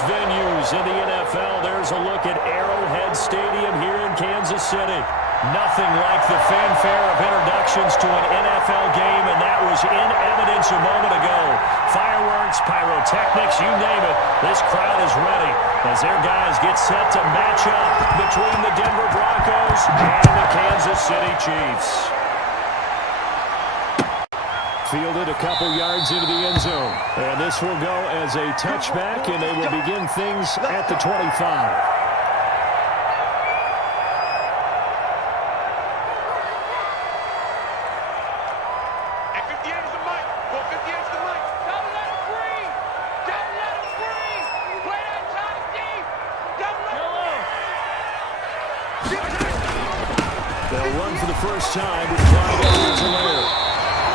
sports venues in the NFL. There's a look at Arrowhead Stadium here in Kansas City. Nothing like the fanfare of introductions to an NFL game, and that was in evidence a moment ago. Fireworks, pyrotechnics, you name it. This crowd is ready as their guys get set to match up between the Denver Broncos and the Kansas City Chiefs. Fielded a couple yards into the end zone. And this will go as a touchback, and they will begin things at the 25. They'll run for the first time with RSLR.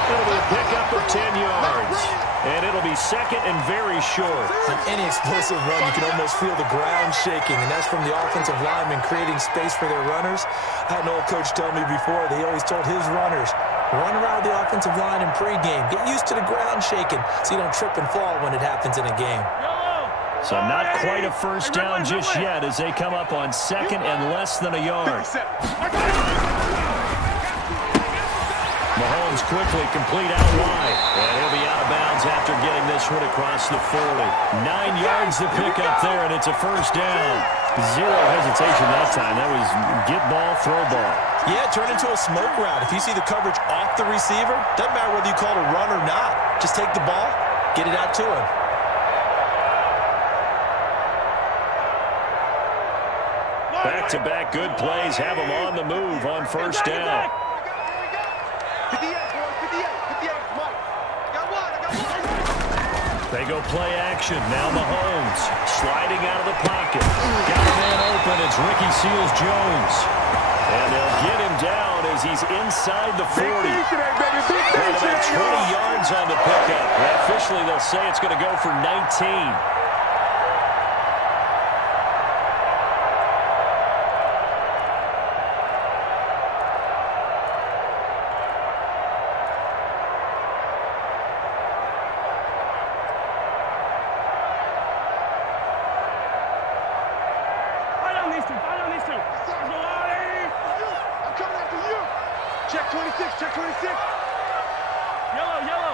It'll be a pickup of 10 yards. And it'll be second and very short. On any explosive run, you can almost feel the ground shaking, and that's from the offensive linemen creating space for their runners. I had an old coach tell me before that he always told his runners, run around the offensive line in pregame. Get used to the ground shaking so you don't trip and fall when it happens in a game. So not quite a first down just yet as they come up on second and less than a yard. Mahomes quickly complete out wide. And he'll be out of bounds after getting this one across the 40. 9 yards to pick up there, and it's a first down. Zero hesitation that time. That was get ball, throw ball. Yeah, turn into a smoke route. If you see the coverage off the receiver, doesn't matter whether you call it a run or not. Just take the ball, get it out to him. Back-to-back good plays have them on the move on first down. They go play action. Now Mahomes sliding out of the pocket. Got a man open. It's Ricky Seals-Jones. And they'll get him down as he's inside the 40. About 20 yards on the pickup. And officially, they'll say it's going to go for 19. Check 26, check 26. Yellow.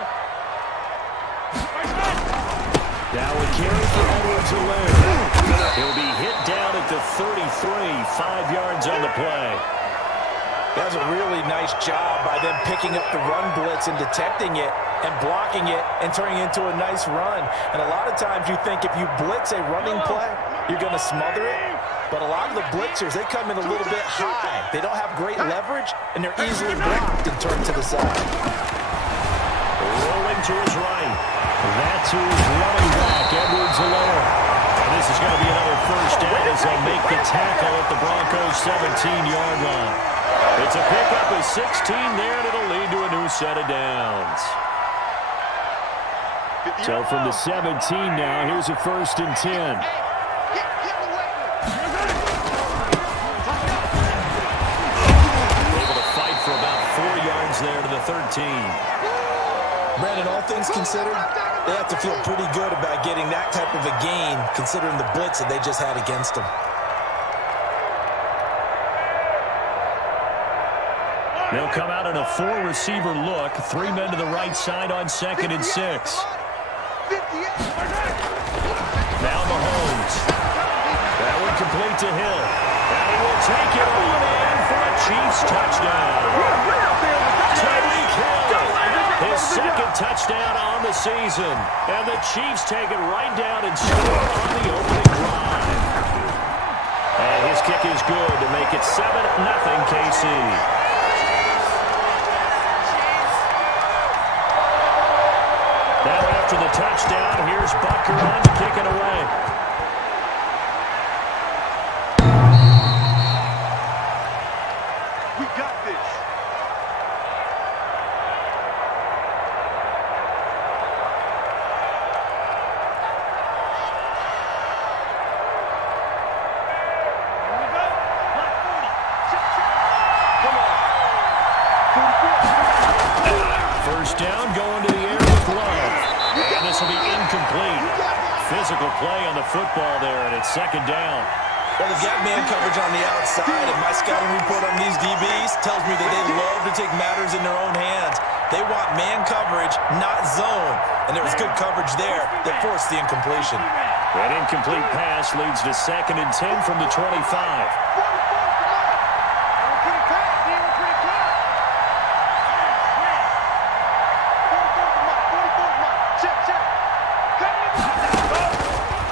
Now a carry for RSLR. He'll be hit down at the 33, 5 yards on the play. That was a really nice job by them picking up the run blitz and detecting it and blocking it and turning it into a nice run. And a lot of times you think if you blitz a running play, you're going to smother it. But a lot of the blitzers, they come in a little bit high. They don't have great leverage, and they're easily blocked and turned to the side. Rolling to his right. That's who's running back, RSLR. And this is going to be another first down as they'll make the tackle at the Broncos' 17-yard line. It's a pickup of 16 there, and it'll lead to a new set of downs. So from the 17 now, here's a 1st and 10. For about 4 yards there to the 13. Brandon, all things considered, they have to feel pretty good about getting that type of a gain, considering the blitz that they just had against them. They'll come out in a 4-receiver look. 3 men to the right side on 2nd and 6. Now Mahomes. That one complete to Hill. And he will take it on in for a Chiefs touchdown. Tyreek Hill, his 2nd touchdown on the season. And the Chiefs take it right down and score on the opening drive. And his kick is good to make it 7-0 KC. Now after the touchdown, here's Butker on to kick it away. We got this. First down, going to the air with Love. And this will be incomplete. physical play on the football there, and it's second down. Well, they've got man coverage on the outside, and my scouting report on these DBs tells me that they love to take matters in their own hands. They want man coverage, not zone. And there was good coverage there that forced the incompletion. That incomplete pass leads to 2nd and 10 from the 25.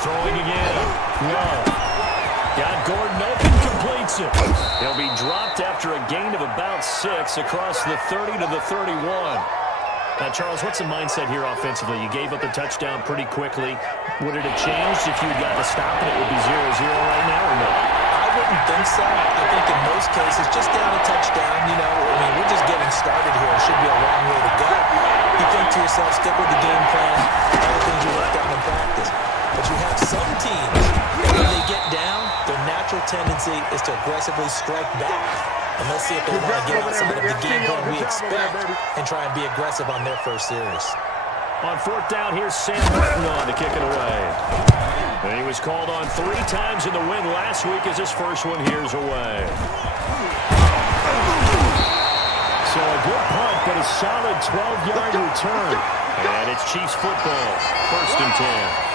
Throwing again. Love. Got Gordon open, completes it. He'll be dropped after a gain of about 6 across the 30 to the 31. Now, Charles, what's the mindset here offensively? You gave up the touchdown pretty quickly. Would it have changed if you had gotten a stop and it would be 0-0 right now or no? I wouldn't think so. I think in most cases, just down a touchdown, we're just getting started here. It should be a long way to go. You think to yourself, stick with the game plan, all the things you worked on in practice. But you have some teams that when they get down, their natural tendency is to aggressively strike back. And let's see if they want to get outside of the game plan we expect and try and be aggressive on their first series. On 4th down, here's Sam Martin on to kick it away. And he was called on 3 times in the win last week as his first one here's away. So a good punt, but a solid 12-yard return. And it's Chiefs football, 1st and 10.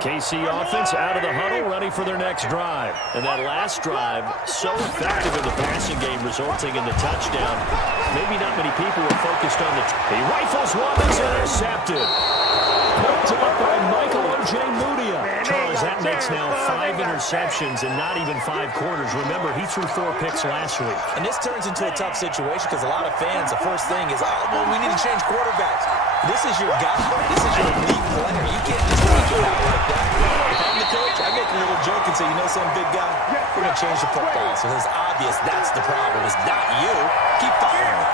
KC offense out of the huddle, ready for their next drive. And that last drive, so effective in the passing game, resulting in the touchdown. Maybe not many people were focused on the... He rifles one that's intercepted. Picked up by Michael O.J. Mudia. Charles, that makes now 5 interceptions and not even 5 quarters. Remember, he threw 4 picks last week. And this turns into a tough situation because a lot of fans, the first thing is, we need to change quarterbacks. This is your guy. This is your elite player. You can't just take him out like that. If I'm the coach, I make a little joke and say, some big guy, we're going to change the football. So it's obvious that's the problem. It's not you. Keep firing.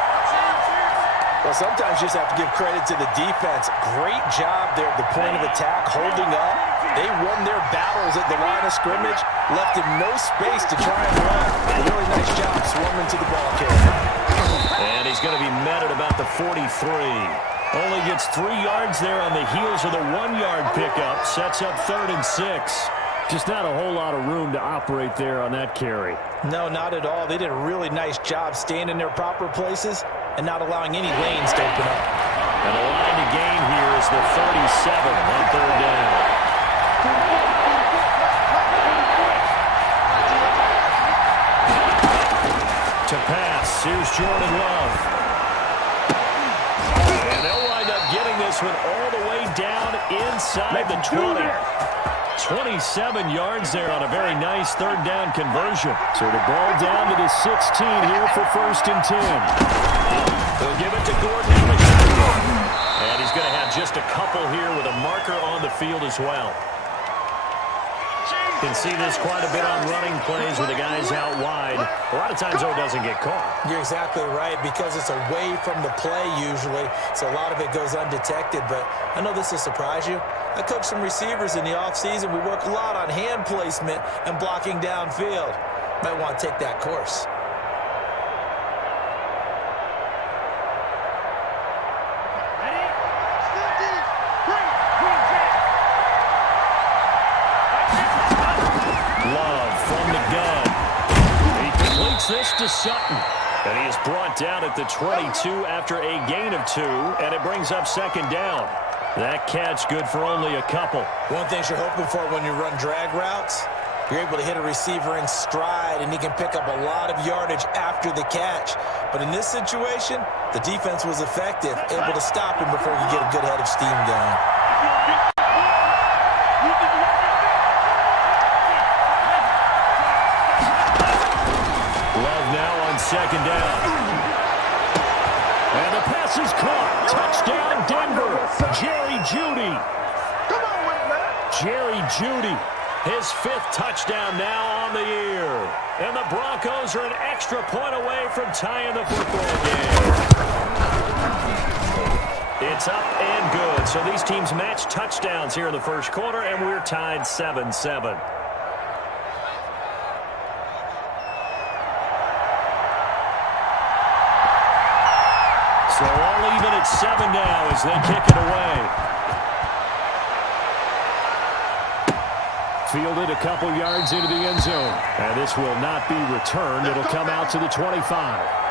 Well, sometimes you just have to give credit to the defense. Great job there at the point of attack, holding up. They won their battles at the line of scrimmage, left him no space to try and run. A really nice job swarming to the ball carrier. And he's going to be met at about the 43. Only gets 3 yards there on the heels of the 1-yard pickup. Sets up 3rd and 6. Just not a whole lot of room to operate there on that carry. No, not at all. They did a really nice job staying in their proper places and not allowing any lanes to open up. And the line to gain here is the 37 on 3rd down. To pass, here's Jordan Love. And they'll wind up getting this one all the way down inside the 20. 27 yards there on a very nice 3rd down conversion. So the ball down to the 16 here for 1st and 10. They'll give it to Gordon. And he's going to have just a couple here with a marker on the field as well. Can see this quite a bit on running plays with the guys out wide. A lot of times, though, it doesn't get caught. You're exactly right, because it's away from the play usually, so a lot of it goes undetected. But I know this will surprise you. I coach some receivers in the offseason. We work a lot on hand placement and blocking downfield. Might want to take that course. This to Sutton. And he is brought down at the 22 after a gain of 2, and it brings up 2nd down. That catch good for only a couple. One thing you're hoping for when you run drag routes, you're able to hit a receiver in stride, and he can pick up a lot of yardage after the catch. But in this situation, the defense was effective, able to stop him before he get a good head of steam going. Second down. And the pass is caught. Touchdown, Denver. Jerry Jeudy. Come on with it, man. Jerry Jeudy, his 5th touchdown now on the year. And the Broncos are an extra point away from tying the football game. It's up and good. So these teams match touchdowns here in the first quarter, and we're tied 7-7. So all even at 7 now as they kick it away. Fielded a couple yards into the end zone. And this will not be returned. It'll come out to the 25.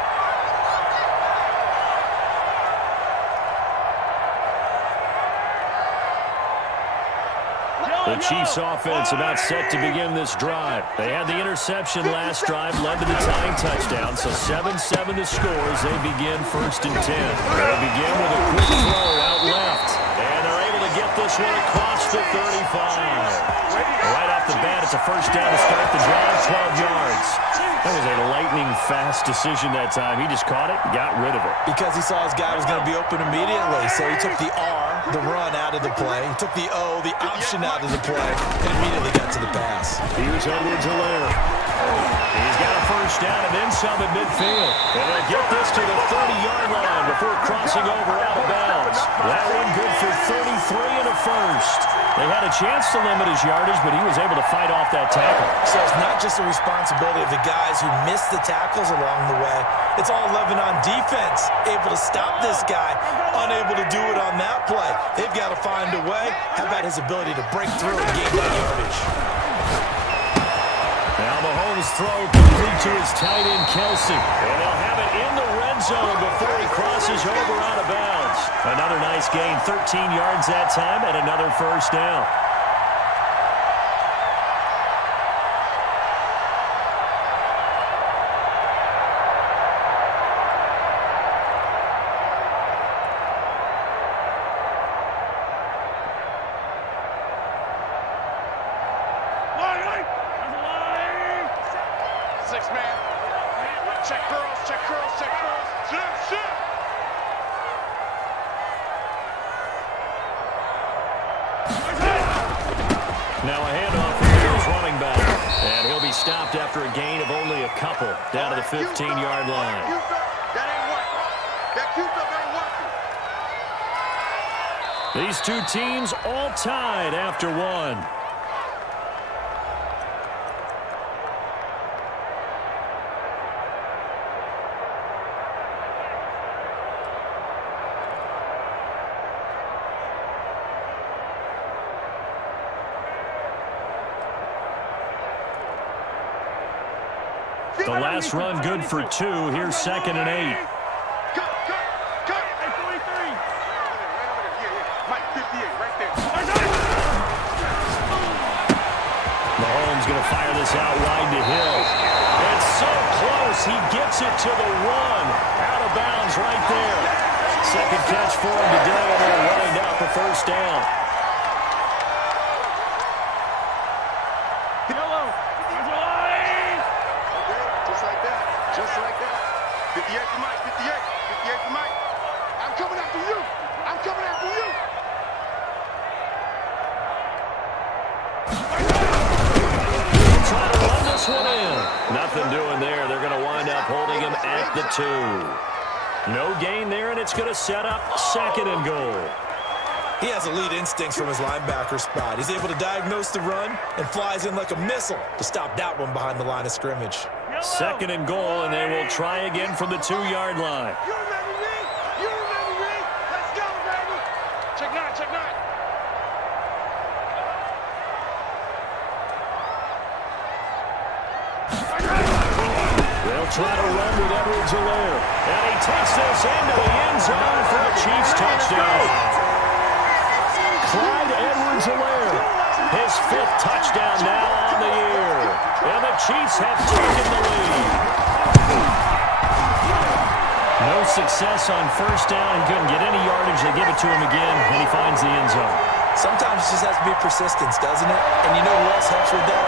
The Chiefs offense about set to begin this drive. They had the interception last drive, led to the tying touchdown. So 7-7 the score as they begin 1st and 10. They begin with a quick throw out left. And they're able to get this one across the 35. Right off the bat, it's a first down to start the drive, 12 yards. That was a lightning-fast decision that time. He just caught it, got rid of it. Because he saw his guy was going to be open immediately, so he took the R, the run, out of the play. He took the O, the option, out of the play, and immediately got to the pass. Here's Edwards-Helaire. He's got a first down and then some at midfield. And they'll get this to the 30-yard line before crossing over out of bounds. That one good for 33 and a first. They had a chance to limit his yardage, but he was able to fight off that tackle. So it's not just the responsibility of the guys who missed the tackles along the way. It's all 11 on defense, able to stop this guy, unable to do it on that play. They've got to find a way. How about his ability to break through and gain that yardage? Now Mahomes throw complete to his tight end, Kelsey. And they'll have it in the red zone before he crosses over out of bounds. Another nice gain, 13 yards that time, and another first down. Now a handoff from Bills running back. And he'll be stopped after a gain of only a couple down to the 15-yard line. That ain't working. That Q-tip ain't working. These two teams all tied after one. The last run good for 2. Here's 2nd and 8. Mahomes going to fire this out wide to Hill. It's so close. He gets it to the 1. Out of bounds right there. Second catch for him today, and they'll wind up a first down. Just like that. 58 for Mike, 58. 58 for Mike. I'm coming after you. I'm coming after you. Trying to run this one in. Nothing doing there. They're going to wind up holding him at the 2. No gain there, and it's going to set up 2nd and goal. He has elite instincts from his linebacker spot. He's able to diagnose the run and flies in like a missile to stop that one behind the line of scrimmage. 2nd and goal, and they will try again from the 2-yard line. You remember me? You remember me? Let's go, baby. Check 9, check 9. They'll try to run with Edwards-Helaire. And he takes this into the end zone for a Chiefs touchdown. Clyde Edwards-Helaire, his 5th touchdown now on the year. And the Chiefs have taken the lead. No success on first down. He couldn't get any yardage. They give it to him again, and he finds the end zone. Sometimes it just has to be persistence, doesn't it? And you know who else helps with that?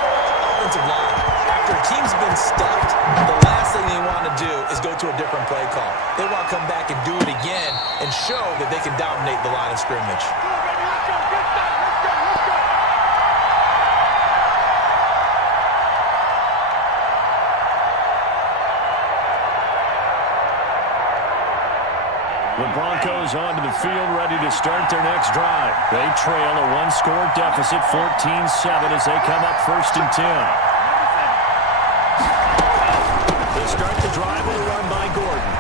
Offensive line. After a team's been stuffed, the last thing they want to do is go to a different play call. They want to come back and do it again and show that they can dominate the line of scrimmage. The Broncos onto the field ready to start their next drive. They trail a one-score deficit, 14-7, as they come up 1st and 10. They start the drive with a run by Gordon.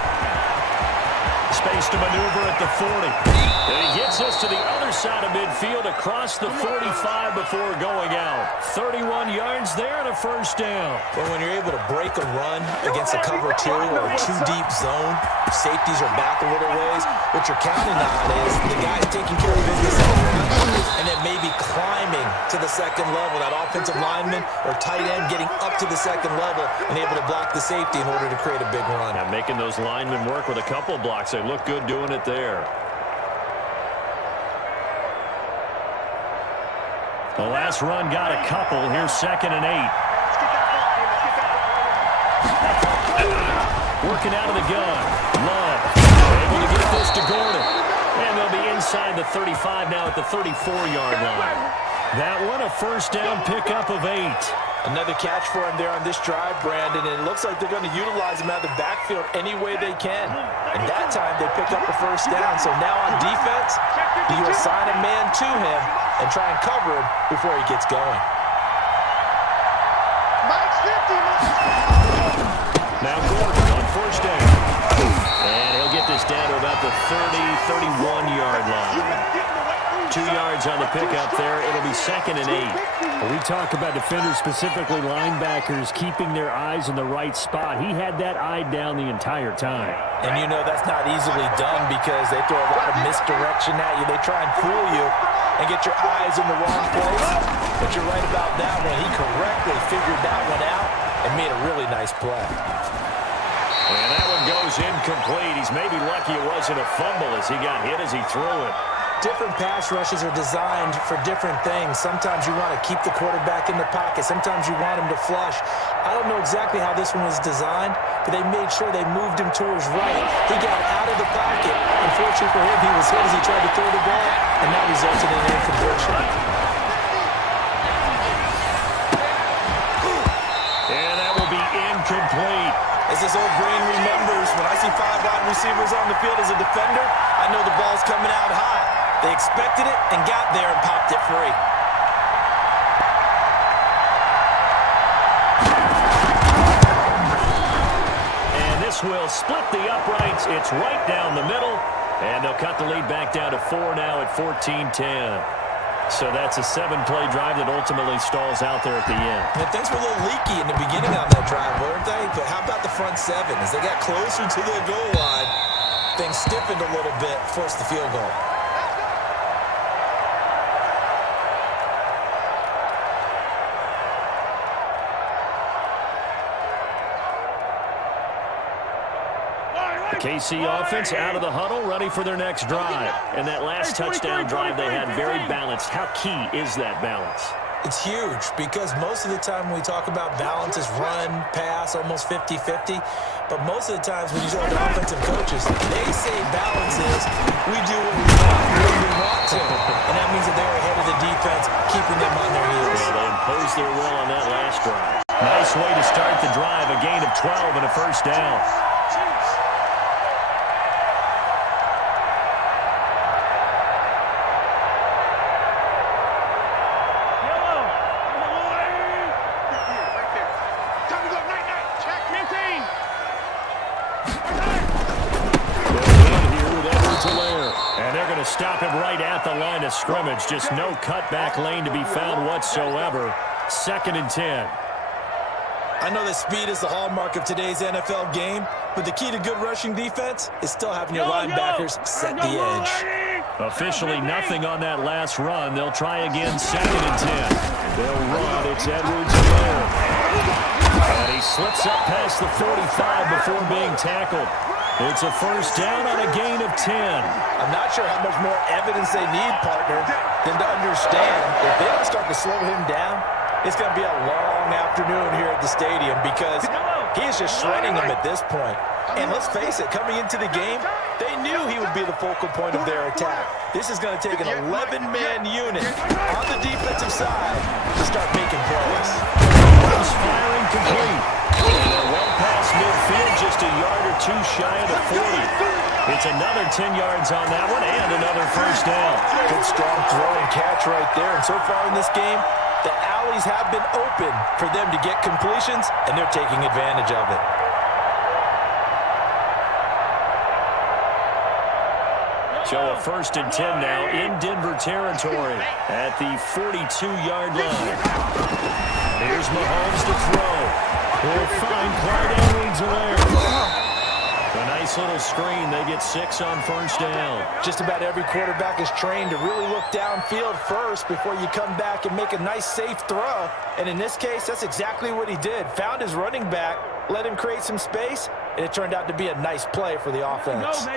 Space to maneuver at the 40. And he gets us to the other side of midfield across the 45 before going out. 31 yards there and a 1st down. Well, when you're able to break a run against a cover 2 or a 2-deep zone, safeties are back a little ways. What you're counting on is the guy's taking care of business up front and then maybe climbing to the 2nd level. That offensive lineman or tight end getting up to the 2nd level and able to block the safety in order to create a big run. Now making those linemen work with a couple blocks. They look good doing it there. The last run got a couple. Here's 2nd and 8. Working out of the gun. Love. Able to get this to Gordon. And they'll be inside the 35 now at the 34-yard line. That one a 1st down pickup of 8. Another catch for him there on this drive, Brandon, and it looks like they're going to utilize him out of the backfield any way they can. And that time they pick up the 1st down. So now on defense, you assign a man to him and try and cover him before he gets going. Now Gordon on 1st down. And he'll get this down to about the 31-yard line. 2 yards on the pickup there. It'll be 2nd and 8. We talk about defenders, specifically linebackers, keeping their eyes in the right spot. He had that eye down the entire time. And you know that's not easily done because they throw a lot of misdirection at you. They try and fool you and get your eyes in the wrong place. But you're right about that one. He correctly figured that one out and made a really nice play. And that one goes incomplete. He's maybe lucky it wasn't a fumble as he got hit as he threw it. Different pass rushes are designed for different things. Sometimes you want to keep the quarterback in the pocket. Sometimes you want him to flush. I don't know exactly how this one was designed, but they made sure they moved him to his right. He got out of the pocket. Unfortunately for him, he was hit as he tried to throw the ball, and that resulted in an incompletion. And that will be incomplete. As this old brain remembers, when I see 5 wide receivers on the field as a defender, I know the ball's coming out high. They expected it and got there and popped it free. And this will split the uprights. It's right down the middle. And they'll cut the lead back down to 4 now at 14-10. So that's a 7-play drive that ultimately stalls out there at the end. Yeah, things were a little leaky in the beginning on that drive, weren't they? But how about the front 7? As they got closer to the goal line, things stiffened a little bit, forced the field goal. The KC offense out of the huddle, ready for their next drive. And that last touchdown drive they had very balanced. How key is that balance? It's huge because most of the time when we talk about balance is run, pass, almost 50-50. But most of the times when you talk to offensive coaches, they say balance is we do what we want when we want to. And that means that they're ahead of the defense, keeping them on their heels. Yeah, they imposed their will on that last drive. Nice way to start the drive, a gain of 12 and a 1st down. Stop him right at the line of scrimmage. Just no cutback lane to be found whatsoever. 2nd and 10. I know that speed is the hallmark of today's NFL game, but the key to good rushing defense is still having your linebackers set the edge. Officially nothing on that last run. They'll try again 2nd and 10. They'll run. It's Edwards-Helaire. And he slips up past the 45 before being tackled. It's a 1st down on a gain of 10. I'm not sure how much more evidence they need, partner, than to understand if they don't start to slow him down, it's going to be a long afternoon here at the stadium because he is just shredding them at this point. And let's face it, coming into the game, they knew he would be the focal point of their attack. This is going to take an 11-man unit on the defensive side to start making plays. He's firing complete. And they're well past midfield, just a yard or two shy of the 40. It's another 10 yards on that one and another first down. Good strong throw and catch right there. And so far in this game, the alleys have been open for them to get completions, and they're taking advantage of it. So a 1st and 10 now in Denver territory at the 42-yard line. Here's Mahomes to throw. He'll find Clyde Edwards-Helaire. A nice little screen. They get 6 on 1st down. Just about every quarterback is trained to really look downfield first before you come back and make a nice, safe throw. And in this case, that's exactly what he did. Found his running back, let him create some space, and it turned out to be a nice play for the offense.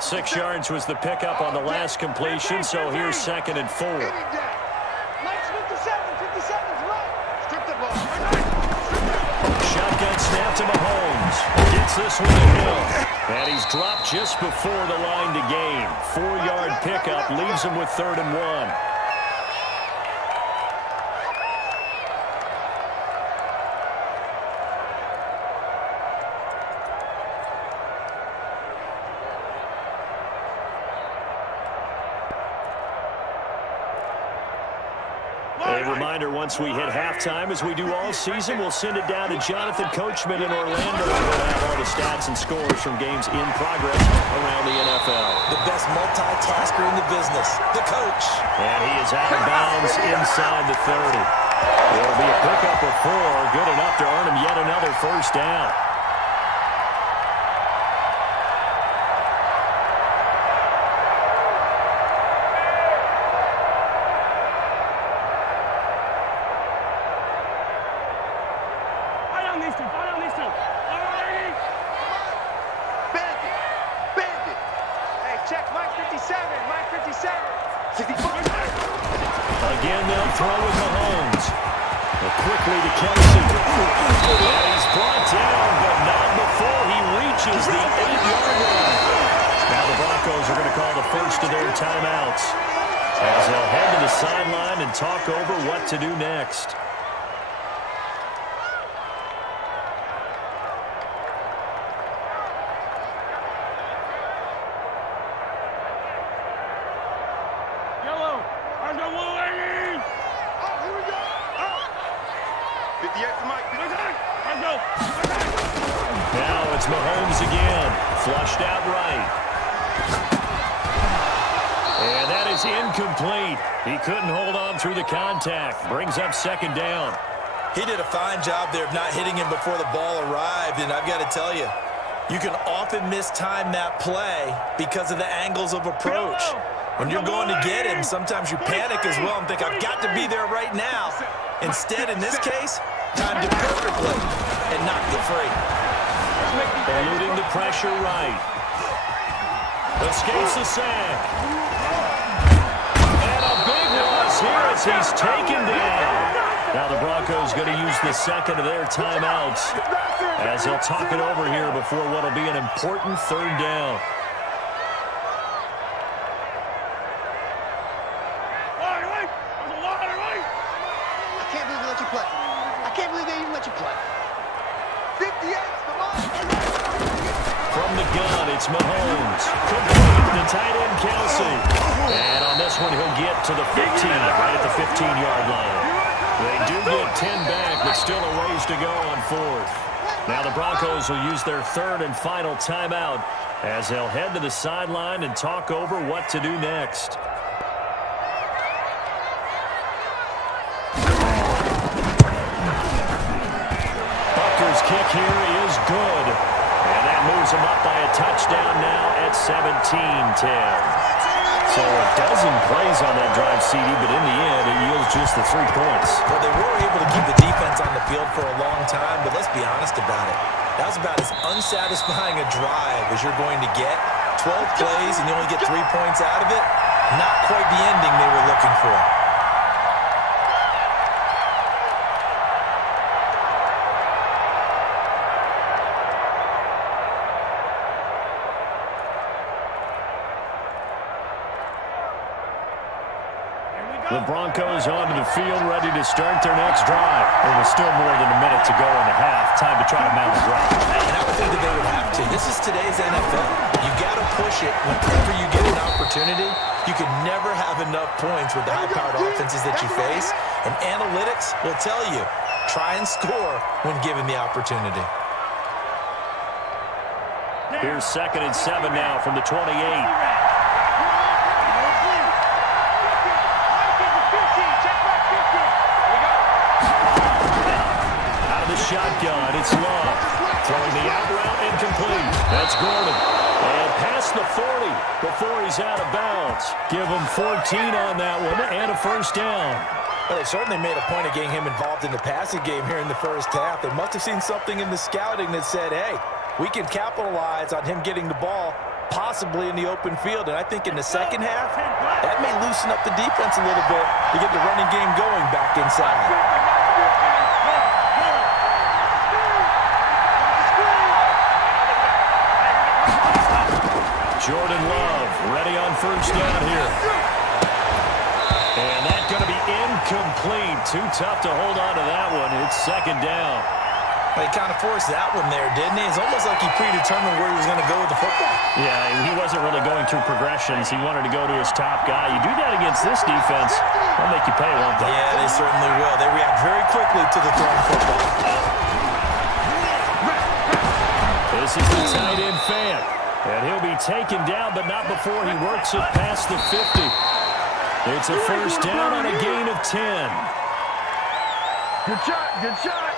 6 yards was the pickup on the last completion, so here's 2nd and 4. Shotgun snap to Mahomes. Gets this one to Hill. And he's dropped just before the line to gain. 4-yard pickup leaves him with 3rd and 1. A reminder, once we hit halftime, as we do all season, we'll send it down to Jonathan Coachman in Orlando. We'll have all the stats and scores from games in progress around the NFL. The best multitasker in the business, the coach. And he is out of bounds inside the 30. It'll be a pickup of 4, good enough to earn him yet another 1st down. Again, they'll throw with Mahomes. Quickly to Kelsey. And he's brought down, but not before he reaches the 8-yard line. Now the Broncos are going to call the first of their timeouts, as they'll head to the sideline and talk over what to do next. Now it's Mahomes again, flushed out right. And that is incomplete. He couldn't hold on through the contact. Brings up 2nd down. He did a fine job there of not hitting him before the ball arrived, and I've got to tell you, you can often mistime that play because of the angles of approach. When you're going to get him, sometimes you panic as well and think, I've got to be there right now. Instead, in this case, timed it perfectly and knocked it free. Eluding the pressure right. Escapes the sack. And a big loss here as he's taken down. Now the Broncos going to use the 2nd of their timeouts as they'll talk it over here before what will be an important 3rd down. From the gun, it's Mahomes. Complete to tight end Kelsey. And on this one, he'll get to the 15, right at the 15-yard line. They do get 10 back, but still a ways to go on 4th. Now the Broncos will use their 3rd and final timeout as they'll head to the sideline and talk over what to do next. Butker's kick here is good. And that moves him up by a touchdown now at 17-10. So a dozen plays on that drive, CD, but in the end, it yields just the 3 points. Well, they were able to keep the defense on the field for a long time, but let's be honest about it. That was about as unsatisfying a drive as you're going to get. 12 plays and you only get 3 points out of it. Not quite the ending they were looking for. The Broncos onto the field, ready to start their next drive. There was still more than a minute to go in the half. Time to try to mount a drive. And I would think that they would have to. This is today's NFL. You got to push it whenever you get an opportunity. You can never have enough points with the high-powered offenses that you face. And analytics will tell you, try and score when given the opportunity. Here's 2nd and 7 now from the 28. Out of the shotgun, it's Love. Throwing the out route incomplete. That's Gordon. And past the 40 before he's out of bounds. Give him 14 on that one and a first down. Well, they certainly made a point of getting him involved in the passing game here in the first half. They must have seen something in the scouting that said, hey, we can capitalize on him getting the ball possibly in the open field. And I think in the second half, that may loosen up the defense a little bit to get the running game going back inside. Jordan Love ready on first down here. And that's going to be incomplete. Too tough to hold on to that one. It's 2nd down. He kind of forced that one there, didn't he? It's almost like he predetermined where he was going to go with the football. Yeah, he wasn't really going through progressions. He wanted to go to his top guy. You do that against this defense, they'll make you pay, won't they? Yeah, they certainly will. They react very quickly to the thrown football. This is the tight end fan. And he'll be taken down, but not before he works it past the 50. It's a first down on a gain of 10. Good shot, good shot.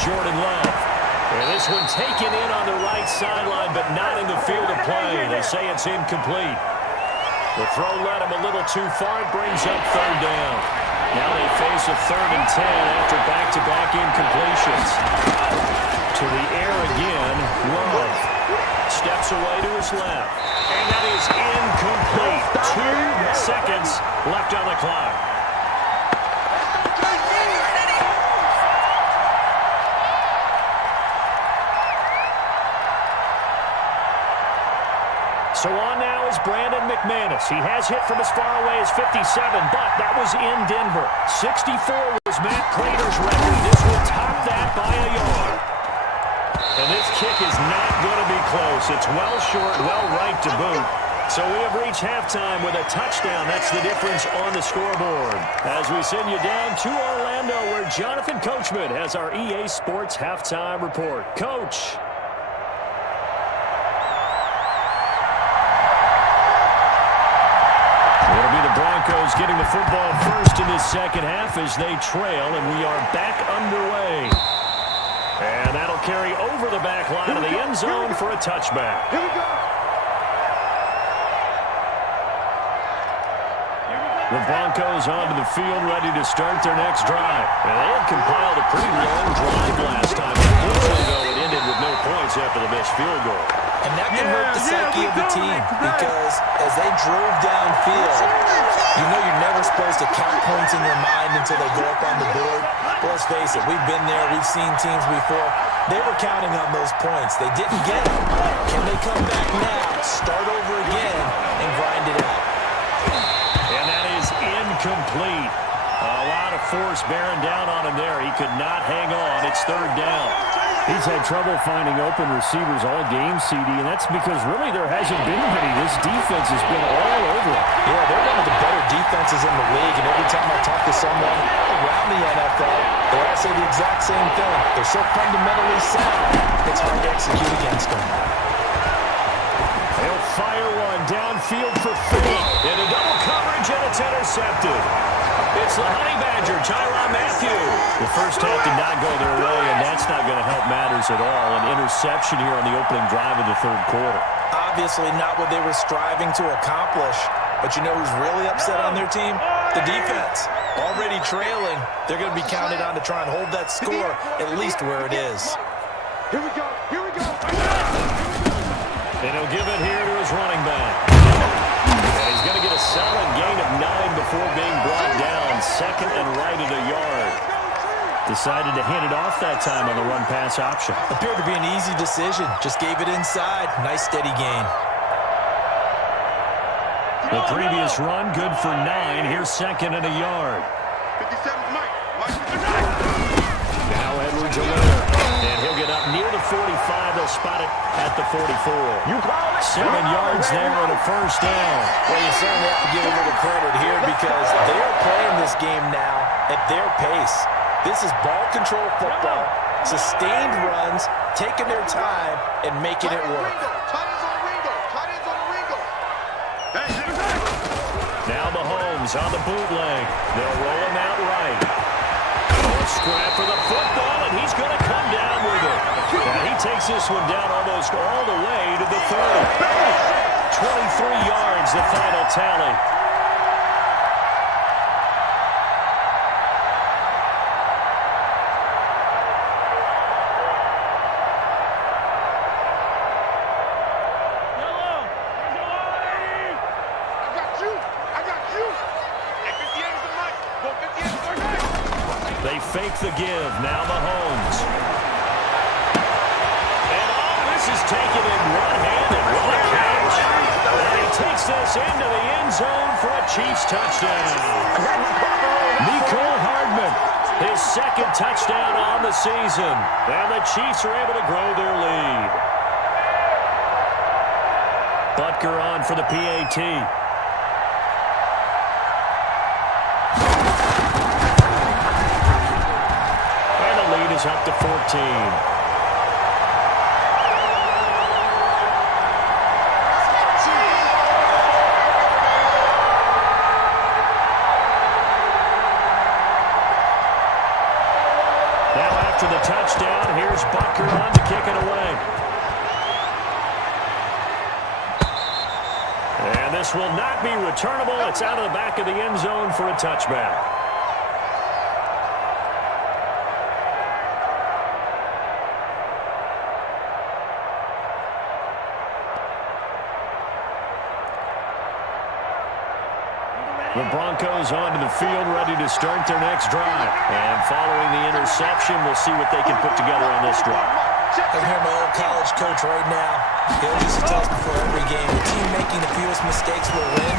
Jordan Love. And this one taken in on the right sideline, but not in the field of play. They say it's incomplete. The throw led him a little too far. It brings up 3rd down. Now they face a 3rd and 10 after back-to-back incompletions. To the air again, Love. Steps away to his left. And that is incomplete. 2 seconds left on the clock. So on now is Brandon McManus. He has hit from as far away as 57, but that was in Denver. 64 was Matt Prater's record. This will top that by a yard. And this kick is not going to be close. It's well short, well right to boot. So we have reached halftime with a touchdown. That's the difference on the scoreboard. As we send you down to Orlando, where Jonathan Coachman has our EA Sports Halftime Report. Coach. Broncos getting the football first in this second half as they trail, and we are back underway. And that'll carry over the back line of the end zone for a touchback. Here we go. The Broncos onto the field ready to start their next drive. And they had compiled a pretty long drive last time. Unfortunately, though, it ended with no points after the missed field goal. And that can hurt the psyche of the team because as they drove downfield, you know you're never supposed to count points in your mind until they go up on the board. But let's face it, we've been there. We've seen teams before. They were counting on those points. They didn't get them. Can they come back now, start over again, and grind it out? And that is incomplete. A lot of force bearing down on him there. He could not hang on. It's 3rd down. He's had trouble finding open receivers all game, CD, and that's because really there hasn't been many. This defense has been all over it. Yeah, they're one of the better defenses in the league, and every time I talk to someone around the NFL, they all say the exact same thing. They're so fundamentally sound, it's hard to execute against them. They'll fire one downfield for Fate. Into double coverage, and it's intercepted. It's the Honey Badger, Tyrann Mathieu. The first half did not go their way, and that's not going to help matters at all. An interception here on the opening drive of the 3rd quarter. Obviously not what they were striving to accomplish. But you know who's really upset on their team? The defense. Already trailing, they're going to be counted on to try and hold that score at least where it is. Here we go. Here we go. And he'll give it here to his running back. And he's going to get a solid gain of 9 before being brought down. 2nd and right at a yard. Decided to hand it off that time on the run-pass option. Appeared to be an easy decision. Just gave it inside. Nice steady gain. The previous run, good for 9. Here's second and a yard. 57's Mike. Now Edwards a winner. And he'll get up near the 45. They'll spot it at the 44. You call it? 7 yards there and a first down. Well, you certainly have to give a little credit here because they are playing this game now at their pace. This is ball control football, sustained runs, taking their time, and making it work. Now Mahomes on the bootleg. They'll roll him out right. A scrap for the football, and he's going to come down with it. Now he takes this one down almost all the way to the 30. 23 yards, the final tally. They fake the give. Now Mahomes. And this is taken in one-handed. What a catch. And he takes this into the end zone for a Chiefs touchdown. Nicole Hardman, his second touchdown on the season. And the Chiefs are able to grow their lead. Butker on for the PAT. Up to 14. Now after the touchdown, here's Butker on to kick it away. And this will not be returnable. It's out of the back of the end zone for a touchback. The Broncos onto the field, ready to start their next drive. And following the interception, we'll see what they can put together on this drive. I can hear my old college coach right now. He'll used to tell us before every game, the team making the fewest mistakes will win.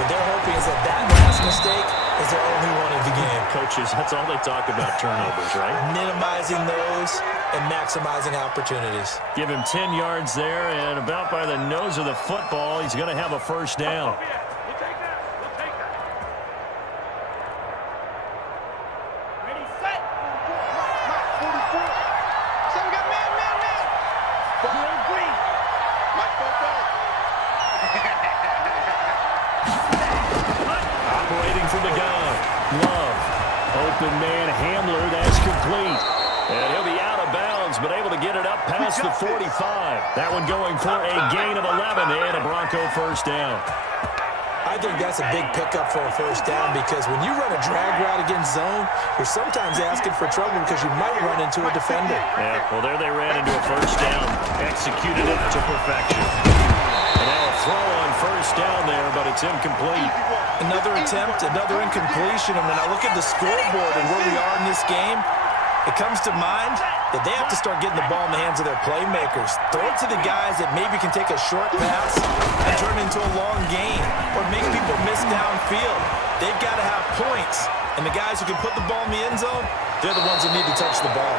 What they're hoping is that last mistake is their only one of the game. Coaches, that's all they talk about, turnovers, right? Minimizing those and maximizing opportunities. Give him 10 yards there, and about by the nose of the football, he's going to have a first down. Operating from the gun. Love. Open man Hamler. That's complete. And he'll be out of bounds, but able to get it up past the 45. That one going for a gain of 11 and a Bronco first down. I think that's a big pickup for a first down because when you run a drag route against zone, you're sometimes asking for trouble because you might run into a defender. Yeah, well, there they ran into a first down. Executed it to perfection. And now a throw on first down there, but it's incomplete. Another attempt, another incompletion, and when I look at the scoreboard and where we are in this game, it comes to mind that they have to start getting the ball in the hands of their playmakers. Throw it to the guys that maybe can take a short pass and turn it into a long gain or make people miss downfield. They've got to have points, and the guys who can put the ball in the end zone, they're the ones that need to touch the ball.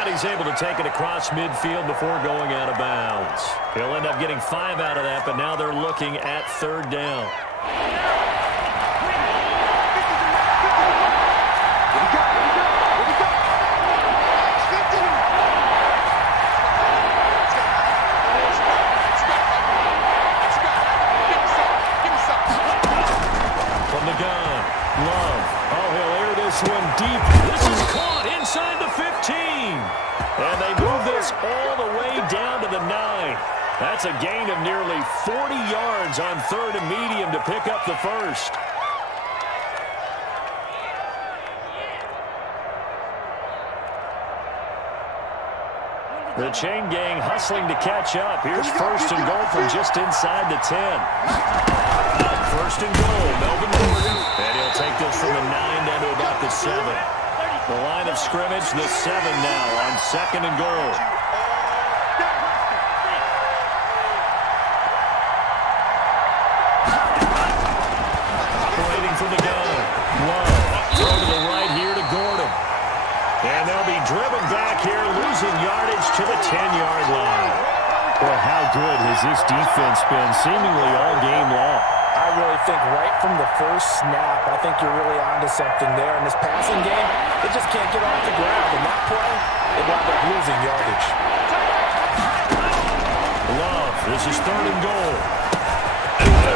And he's able to take it across midfield before going out of bounds. He'll end up getting 5 out of that, but now they're looking at third down. One deep. This is caught inside the 15. And they move this all the way down to the 9. That's a gain of nearly 40 yards on third and medium to pick up the first. The chain gang hustling to catch up. Here's first and goal from just inside the 10. First and goal, Melvin Gordon. And he'll take this from the 9 down to about the 7. The line of scrimmage, the 7 now on 2nd and goal. Operating from the gun. Love. Throw to the right here to Gordon. And they'll be driven back here, losing yardage to the 10-yard line. Well, how good has this defense been seemingly all game long? I really think right from the first snap, I think you're really onto something there. In this passing game, they just can't get off the ground. In that play, they wound up losing yardage. Love, this is 3rd and goal.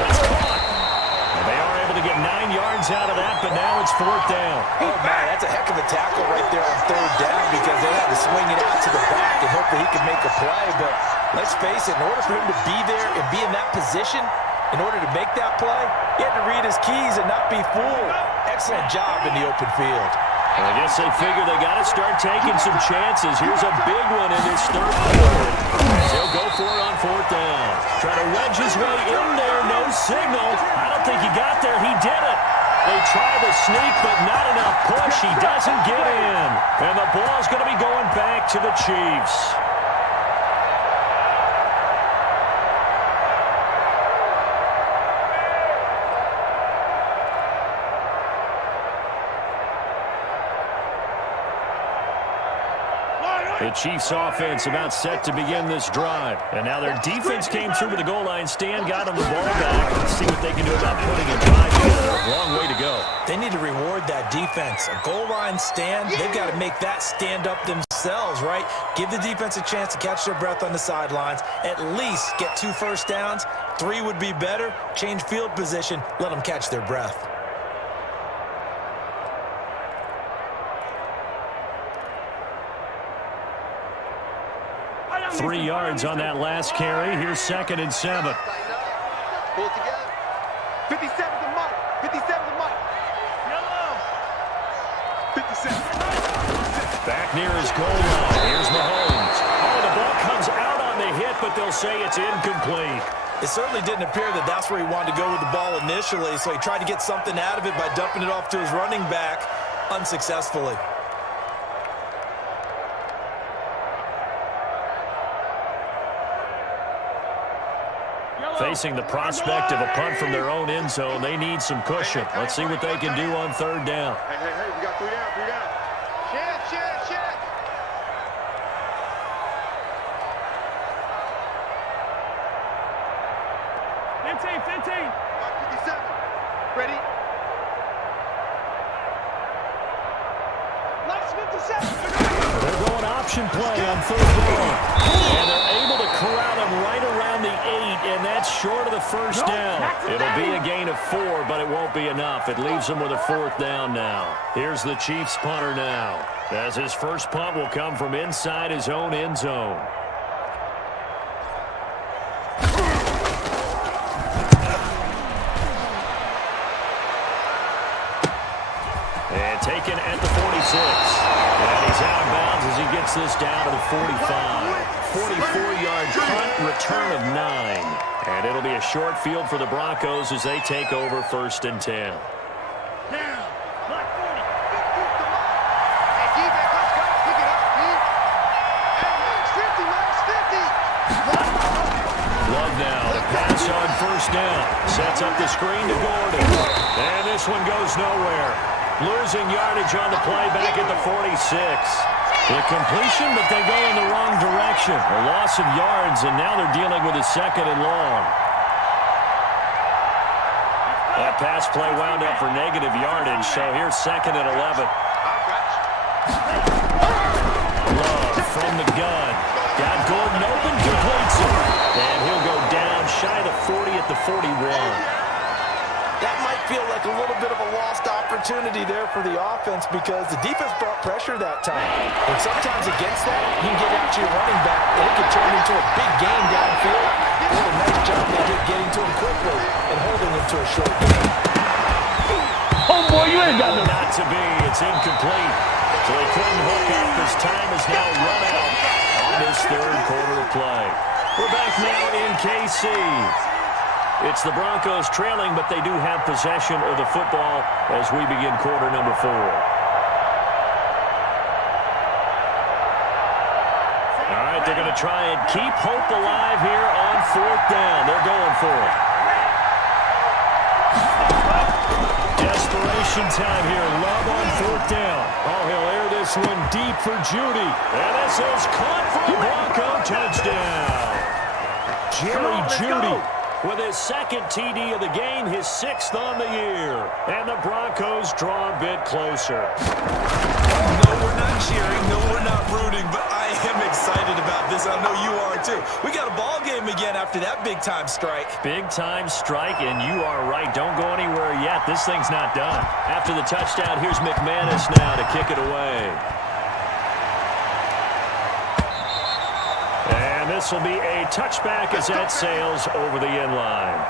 It's caught. And they are able to get 9 yards out of that, but now it's 4th down. Oh, man, that's a heck of a tackle right there on 3rd down because they had to swing it out to the back and hope that he could make a play. But let's face it, in order for him to be there and be in that position, in order to make that play, he had to read his keys and not be fooled. Excellent job in the open field. Well, I guess they figure they got to start taking some chances. Here's a big one in this 3rd quarter. He'll go for it on 4th down. Try to wedge his way in there. No signal. I don't think he got there. He did it. They try the sneak, but not enough push. He doesn't get in. And the ball's going to be going back to the Chiefs. The Chiefs offense about set to begin this drive. And now their defense came through with the goal line stand, got them the ball back. Let's see what they can do about putting a drive together. Long way to go. They need to reward that defense. A goal line stand, they've got to make that stand up themselves, right? Give the defense a chance to catch their breath on the sidelines. At least get 2 first downs. 3 would be better. Change field position. Let them catch their breath. Three yards on that last carry. Here's 2nd and 7. Pull it together. 57's a Mike. 57's a Mike. Yellow. 57. Back near his goal line. Here's Mahomes. Oh, the ball comes out on the hit, but they'll say it's incomplete. It certainly didn't appear that that's where he wanted to go with the ball initially, so he tried to get something out of it by dumping it off to his running back unsuccessfully. Facing the prospect of a punt from their own end zone, they need some cushion. Let's see what they can do on 3rd down. Hey, we got 3 down, 3 down. Check. 15. 57. Ready? Nice 57. They're going option play on 3rd down. And they're able to corral them right around the 8, and that's short of the 1st down. It'll be a gain of 4, but it won't be enough. It leaves them with a 4th down now. Here's the Chiefs punter now, as his first punt will come from inside his own end zone. And taken at the 46. And he's out of bounds as he gets this down to the 45. 44-yard punt, return of 9. And it'll be a short field for the Broncos as they take over 1st and 10. Love now to pass on 1st down. Sets up the screen to Gordon. And this one goes nowhere. Losing yardage on the play back at the 46. The completion, but they go in the wrong direction. A loss of yards, and now they're dealing with a 2nd and long. That pass play wound up for negative yardage, so here's 2nd and 11. Love from the gun. Got Gordon open, completes it. And he'll go down shy of the 40 at the 41. That might feel like a little bit of a lost opportunity there for the offense because the defense brought pressure that time. And sometimes against that, you can get out to your running back, and it can turn into a big game downfield. What a nice job they did getting to him quickly and holding him to a short game. Oh, boy, you ain't got no... Not to be. It's incomplete. So they couldn't hook up. His time is now run out on this 3rd quarter of play. We're back now in KC. It's the Broncos trailing, but they do have possession of the football as we begin quarter number 4. but they're going to try and keep hope alive here on 4th down. They're going for it. Desperation time here. Love on 4th down. Oh, he'll air this one deep for Judy. And this is caught for a Bronco touchdown. Jerry Judy with his 2nd TD of the game, his 6th on the year. And the Broncos draw a bit closer. No, we're not cheering. No, we're not rooting. But I am excited about this. I know you are, too. We got a ball game again after that big-time strike. Big-time strike, and you are right. Don't go anywhere yet. This thing's not done. After the touchdown, here's McManus now to kick it away. And this will be a touchback as that sails over the end line.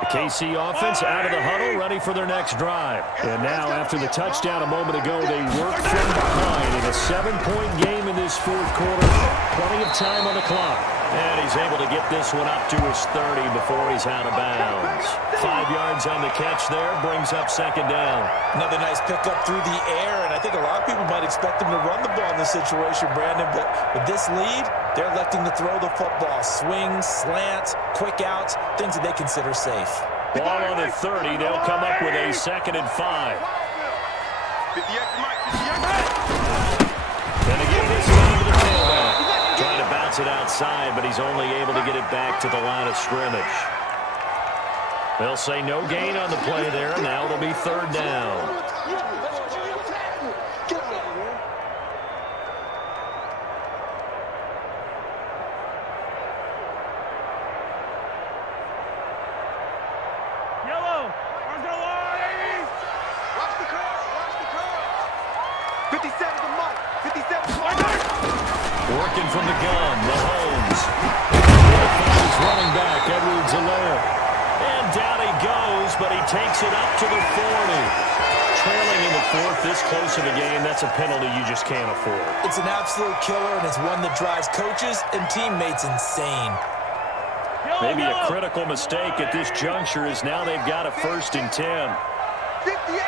The KC offense out of the huddle, ready for their next drive. And now, after the touchdown a moment ago, they work from behind in a 7-point game in this 4th quarter. Plenty of time on the clock. And he's able to get this one up to his 30 before he's out of bounds. 5 yards on the catch there, brings up 2nd down. Another nice pickup through the air, and I think a lot of people might expect him to run the ball in this situation, Brandon, but with this lead, they're electing to throw the football. Swings, slants, quick outs, things that they consider safe. Ball on the 30, they'll come up with a 2nd and 5. 58 to Mike, 58. And again, this time to the tailback. Trying to bounce it outside, but he's only able to get it back to the line of scrimmage. They'll say no gain on the play there, and now it'll be 3rd down. Working from the gun, Mahomes. He's running back, Edwards-Helaire. And down he goes, but he takes it up to the 40. Trailing in the 4th, this close in the game, that's a penalty you just can't afford. It's an absolute killer, and it's one that drives coaches and teammates insane. Maybe a critical mistake at this juncture is now they've got a 1st and 10. 58.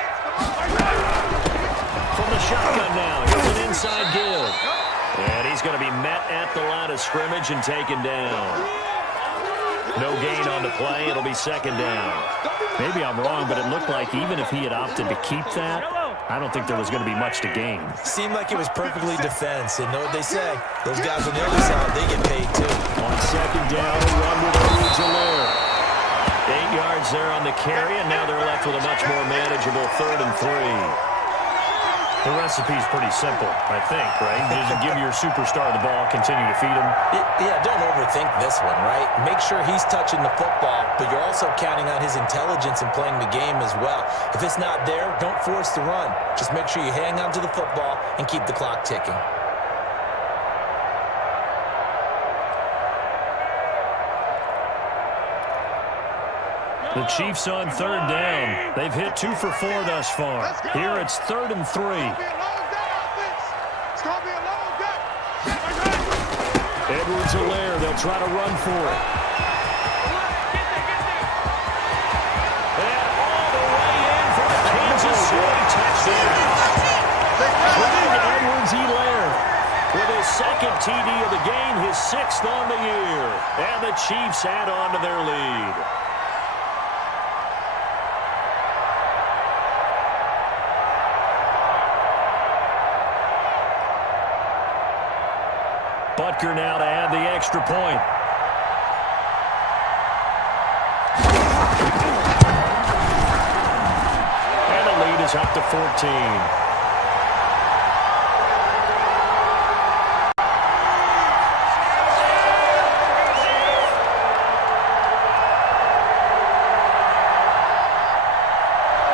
From the shotgun now, here's an inside give. And he's going to be met at the line of scrimmage and taken down. No gain on the play. It'll be 2nd down. Maybe I'm wrong, but it looked like even if he had opted to keep that, I don't think there was going to be much to gain. Seemed like it was perfectly defense. And know what they say? Those guys on the other side, they get paid too. On 2nd down, a run with Edwards-Helaire. 8 yards there on the carry, and now they're left with a much more manageable 3rd and 3. The recipe's pretty simple, I think, right? Just give your superstar the ball, continue to feed him. Yeah, don't overthink this one, right? Make sure he's touching the football, but you're also counting on his intelligence in playing the game as well. If it's not there, don't force the run. Just make sure you hang on to the football and keep the clock ticking. The Chiefs on 3rd down. They've hit 2 for 4 thus far. Here it's 3rd and 3. Edwards-Helaire, they'll try to run for it. And all the way in for a Kansas City touchdown. Craig Edwards-Helaire with his 2nd TD of the game, his 6th on the year. And the Chiefs add on to their lead. Butker now to add the extra point. And the lead is up to 14.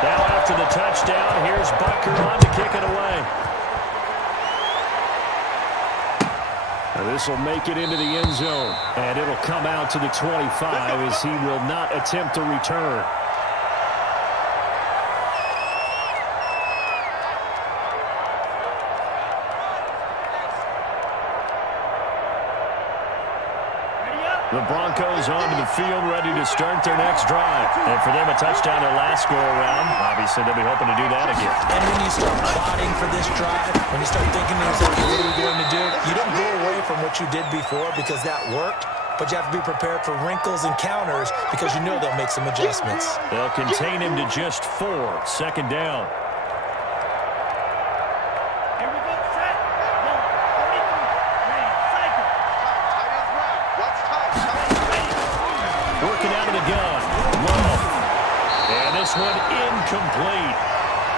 Now after the touchdown, here's Butker on to kick it away. This will make it into the end zone, and it'll come out to the 25 as he will not attempt to return. The Broncos onto the field, ready to start their next drive. And for them, a touchdown their last go-around. Obviously, they'll be hoping to do that again. And when you start plotting for this drive, when you start thinking to yourself, what are we going to do? You don't go away from what you did before because that worked, but you have to be prepared for wrinkles and counters because you know they'll make some adjustments. They'll contain him to just 4. Second down. Working out of the gun. Love. And this one incomplete.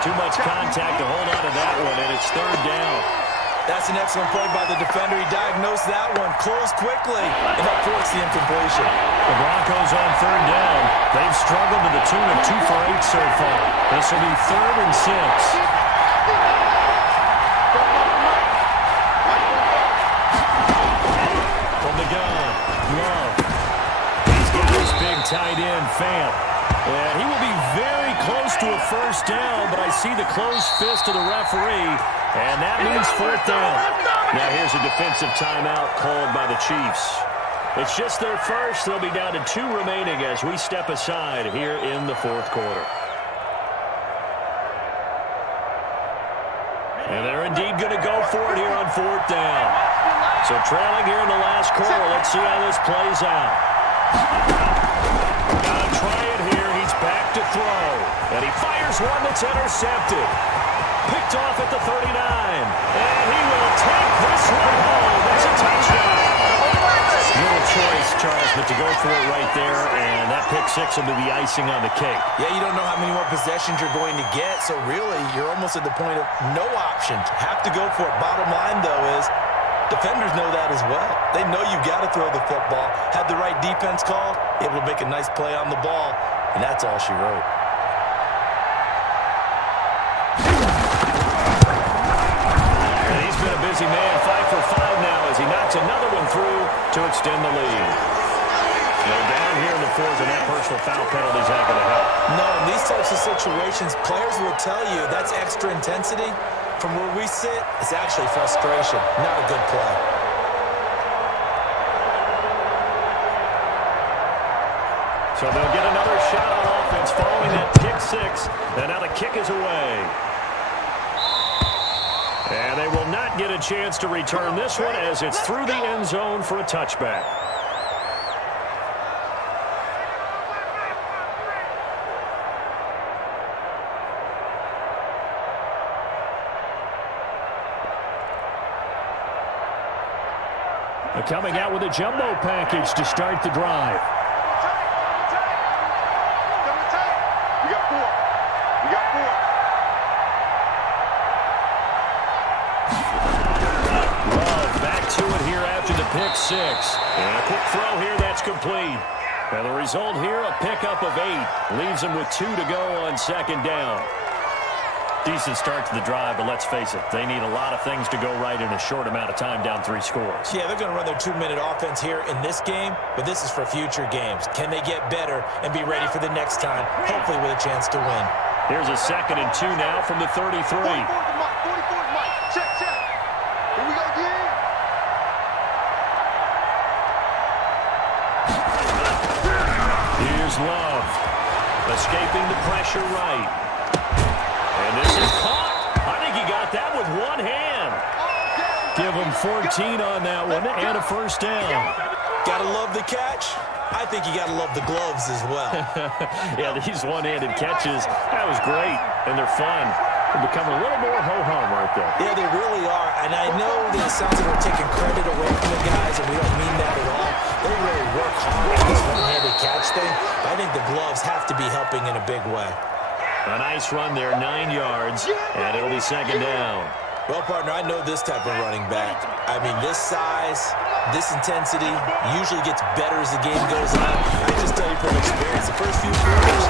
Too much contact to hold on to that one, and it's third down. That's an excellent play by the defender. He diagnosed that one, closed quickly, and that forced the incompletion. The Broncos on third down. They've struggled to the tune of 2 for 8 so far. This will be 3rd and 6. From the gun, Love. He's got his big tight end, Fant. And he will be very close to a first down, but I see the closed fist of the referee, and that means 4th down. Now here's a defensive timeout called by the Chiefs. It's just their first. They'll be down to 2 remaining as we step aside here in the 4th quarter. And they're indeed going to go for it here on 4th down. So trailing here in the last quarter. Let's see how this plays out. Gotta try it here. He's back to throw. And he fires one that's intercepted. Picked off at the 39. And he will take this one home. It's a touchdown. Little choice, Charles, but to go for it right there, and that pick 6 will be the icing on the cake. Yeah, you don't know how many more possessions you're going to get, so really, you're almost at the point of no options. Have to go for it. Bottom line, though, is defenders know that as well. They know you've got to throw the football. Had the right defense call, able to make a nice play on the ball, and that's all she wrote. And he's been a busy man, 5 for 5 now as he knocks another one through to extend the lead. Down here in the 4th, and that personal foul penalty is not going to help. No, in these types of situations, players will tell you that's extra intensity. From where we sit, it's actually frustration, not a good play. So they'll get another shot on offense following that pick 6, and now the kick is away. And they will not get a chance to return this one as it's through the end zone for a touchback. They're coming out with a jumbo package to start the drive. We got 4. We got 4. Love back to it here after the pick 6. And a quick throw here, that's complete. And the result here, a pickup of 8. Leaves them with 2 to go on second down. Decent start to the drive, but let's face it, they need a lot of things to go right in a short amount of time, down 3 scores. Yeah, they're going to run their 2-minute offense here in this game, but this is for future games. Can they get better and be ready for the next time, hopefully with a chance to win? Here's a 2nd and 2 now from the 33. 44 to Mike. 44 to Mike. Check, check. Here we go again. Here's Love. Escaping the pressure right. And this is caught. I think he got that with one hand. Give him 14 on that one and a first down. Gotta love the catch. I think you gotta love the gloves as well. Yeah, these one-handed catches, that was great, and they're fun. They're becoming a little more ho-hum, aren't they? Yeah, they really are. And I know that it sounds like we're taking credit away from the guys, and we don't mean that at all. They really work hard on this one-handed catch thing. But I think the gloves have to be helping in a big way. A nice run there, 9 yards, and it'll be second down. Well, partner, I know this type of running back. I mean, this size, this intensity usually gets better as the game goes on. I just tell you from experience, the first few quarters,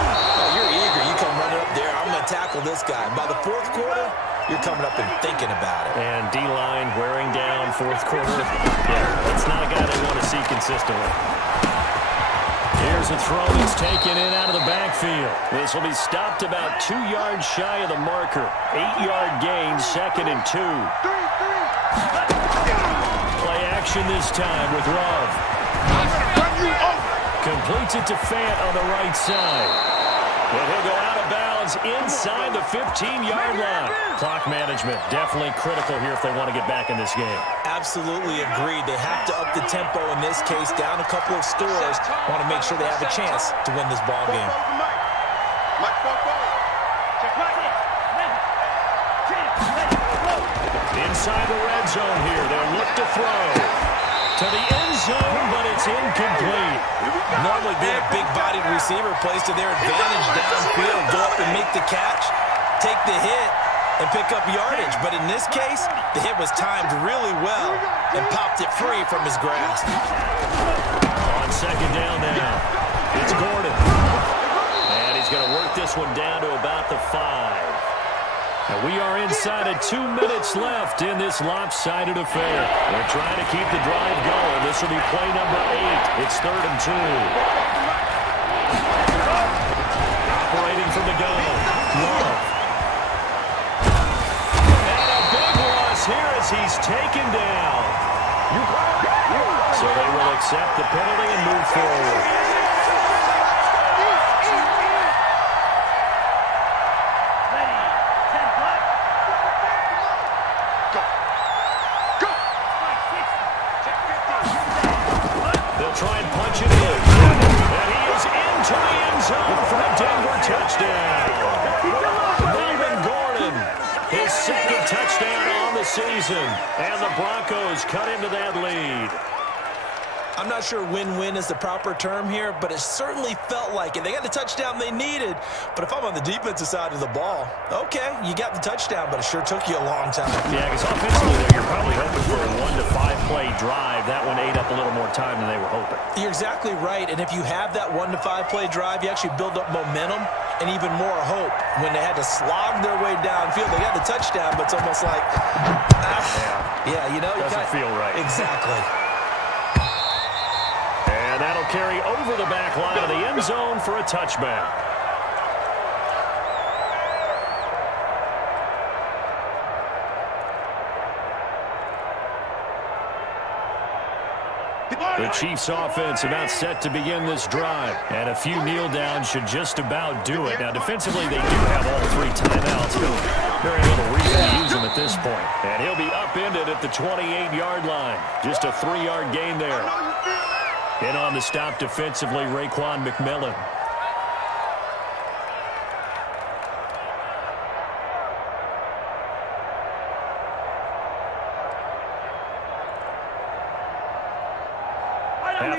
you're eager. You come running up there, I'm going to tackle this guy. By the 4th quarter, you're coming up and thinking about it. And D-line wearing down 4th quarter. Yeah, that's not a guy they want to see consistently. Here's a throw that's taken in out of the backfield. This will be stopped about 2 yards shy of the marker. 8-yard gain, 2nd and 2. Play action this time with Love. completes it to Fant on the right side. And he'll go out of bounds inside the 15-yard line. Clock management definitely critical here if they want to get back in this game. Absolutely agreed. They have to up the tempo in this case, down a couple of scores. Want to make sure they have a chance to win this ball game. Inside the red zone here. They'll look to throw to the end zone, but it's incomplete. Normally being a big-bodied receiver plays to their advantage downfield. Go up and make the catch, take the hit, and pick up yardage. But in this case, the hit was timed really well and popped it free from his grasp. On second down now, it's Gordon. And he's going to work this one down to about the 5. And we are inside of 2 minutes left in this lopsided affair. They're trying to keep the drive going. This will be play number 8. It's 3rd and 2. Operating from the gun. Love. And a big loss here as he's taken down. So they will accept the penalty and move forward. Try and punch it in. And he is into the end zone for a Denver touchdown. Melvin Gordon, his second touchdown on the season. And the Broncos cut into that lead. I'm not sure win-win is the proper term here, but it certainly felt like it. They got the touchdown they needed, but if I'm on the defensive side of the ball, okay, you got the touchdown, but it sure took you a long time. Yeah, because offensively there, you're probably hoping for a 1 to 5 play drive. That one ate up a little more time than they were hoping. You're exactly right, and if you have that 1 to 5 play drive, you actually build up momentum and even more hope. When they had to slog their way downfield, they got the touchdown, but it's almost like, yeah, you know. Doesn't feel right. Exactly. And that'll carry over the back line of the end zone for a touchback. The Chiefs offense about set to begin this drive. And a few kneel downs should just about do it. Now defensively they do have all 3 timeouts. Very little reason to use them at this point. And he'll be upended at the 28-yard line. Just a 3-yard gain there. In on the stop defensively, Raekwon McMillan.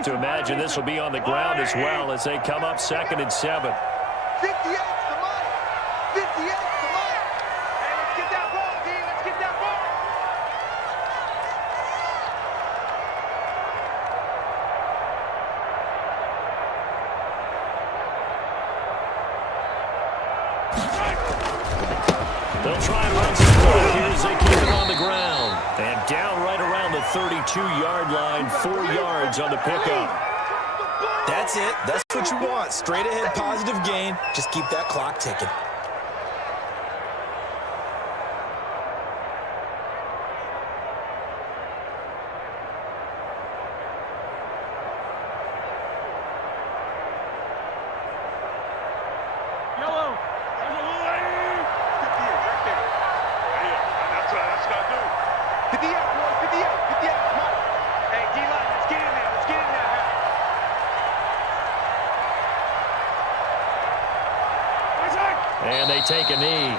Have to imagine this will be on the ground as well as they come up 2nd and 7. 58's the money. 58's the money. Hey, let's get that ball, D. Let's get that ball. They'll try and run some clock here as they keep it on the ground. And down right around the 32-yard line, 4 yards on the pickup. That's it. That's what you want. Straight ahead positive gain. Just keep that clock ticking. Yellow. There's a little 58 right there. That's what I got to do. 58, boys. 58. 58. Come on. Hey, D-line, let's get in there. Let's get in there. And they take a knee.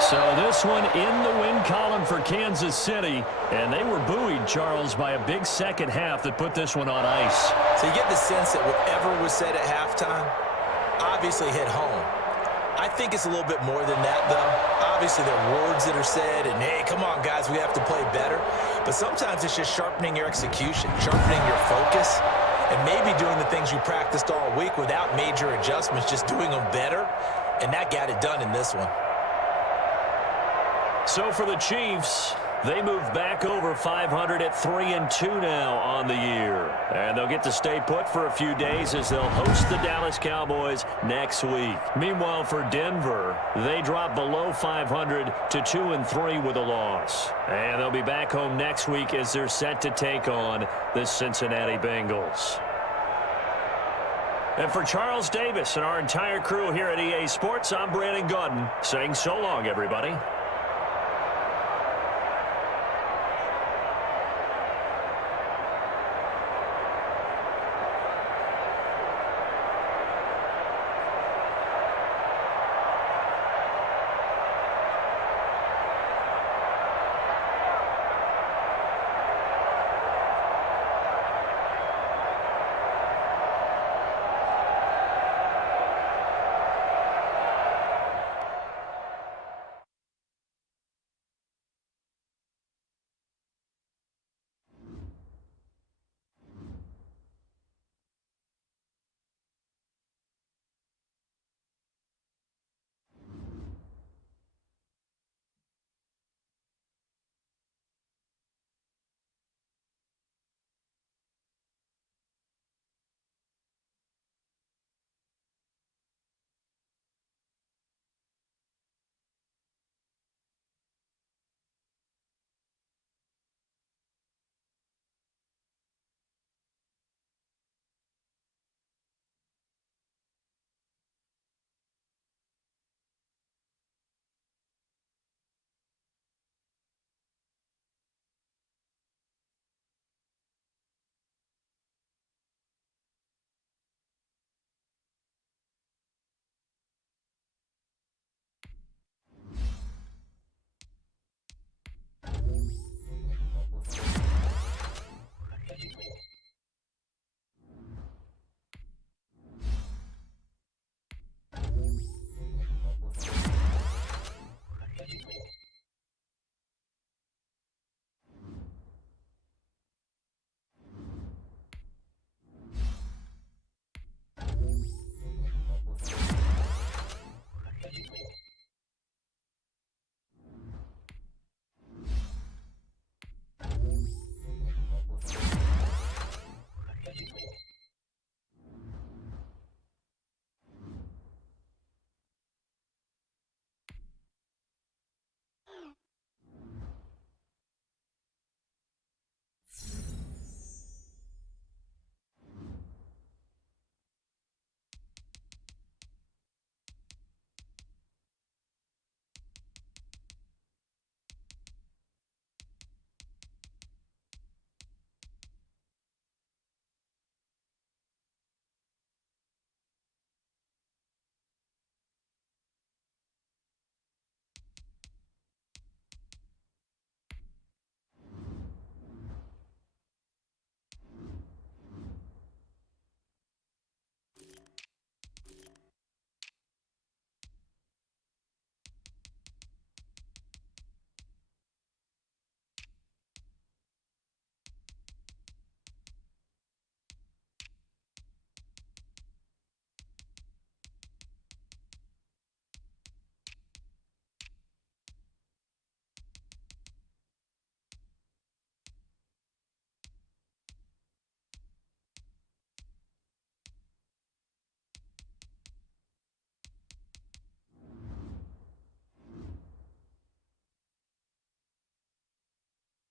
So this one in the win column for Kansas City. And they were buoyed, Charles, by a big second half that put this one on ice. So you get the sense that whatever was said at halftime obviously hit home. I think it's a little bit more than that, though. Obviously, there are words that are said, and, hey, come on, guys, we have to play better. But sometimes it's just sharpening your execution, sharpening your focus, and maybe doing the things you practiced all week without major adjustments, just doing them better. And that got it done in this one. So for the Chiefs, they move back over 500 at 3-2 now on the year. And they'll get to stay put for a few days as they'll host the Dallas Cowboys next week. Meanwhile, for Denver, they drop below 500 to 2-3 with a loss. And they'll be back home next week as they're set to take on the Cincinnati Bengals. And for Charles Davis and our entire crew here at EA Sports, I'm Brandon Gaudin saying so long, everybody.